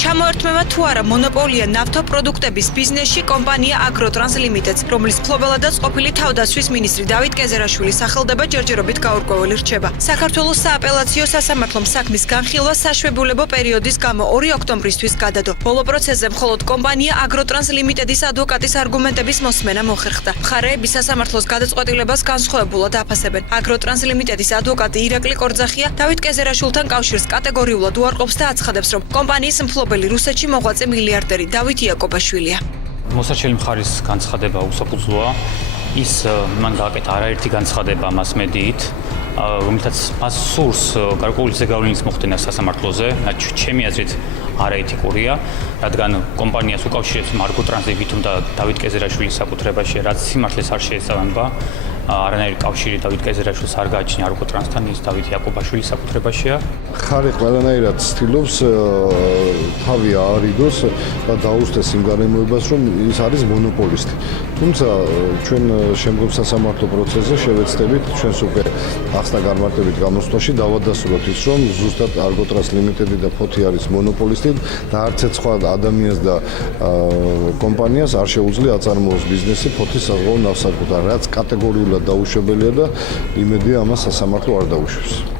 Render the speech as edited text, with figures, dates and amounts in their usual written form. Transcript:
ჩამოერთმევა თუ არა მონოპოლია ნავთობპროდუქტების ბიზნესში კომპანია Agrotrans Limited-ს, რომლის მფლობელადაც ყოფილი თავდაცვის მინისტრი დავით კეზერაშვილი სახელდება ჯერჯერობით გაურკვეველი რჩება. საქართველოს სააპელაციო სასამართლომ საქმის განხილვა საშვებულებო პერიოდის გამო 2 ოქტომბრისთვის გადადო. ბოლო პროცესზე მხოლოდ კომპანია Agrotrans Limited-ის ადვოკატის არგუმენტების მოსმენა მოხერხდა. მხარეები სასამართლოს გადაწყვეტილებას განსხვავებულად აფასებენ. Agrotrans Limited-ის ადვოკატი ირაკლი კორძახია დავით კეზერაშვილთან კავშირს კატეგორიულად უარყოფს და აცხადებს, რომ კომპანიის მფლობელი რუსეთში მოღვაწე მილიარდერი დავით იაკობაშვილია. მოსარჩელი მხარის განცხადება უსაფუძვლოა. ის მან გააკეთა არაერთი განცხადება მას მედიით, რომელთაც მას სურს გარკვეული ზეგავლენის მოხდენა სასამართლოზე, ჩემი აზრით არაეთიკურია, რადგან კომპანიას უკავშირებს Agrotrans-ი ვითომ და დავით კეზერაშვილის საკუთრებაში, რაც სიმართლეს არ შეესაბამება, არანაირი კავშირი დავით კეზერაშვილს არ გააჩნია Agrotrans-თან, ის დავით იაკობაშვილის საკუთრებაშია. ხარი ყველანაირად ცდილობს თავი აარიდოს და დაუსწრეს იმ გარემოებას, რომ ის არის მონოპოლისტი. თუმცა ჩვენ შემდგომ სასამართლო პროცესზე შევეცდებით ჩვენს უკვე ახსნა განმარტებით გამოსვლაში დავადასტუროთ ის, რომ ზუსტად Agrotrans Limited და ფოთი არის მონოპოლისტი და არც ერთ სხვა ადამიანს და კომპანიას არ შეუძლია აწარმოოს ბიზნესი ფოთის საზღვაო ნავსადგურთან, რაც კატეგორიულად დაუშვებელია და იმედია ამას სასამართლო არ დაუშვებს.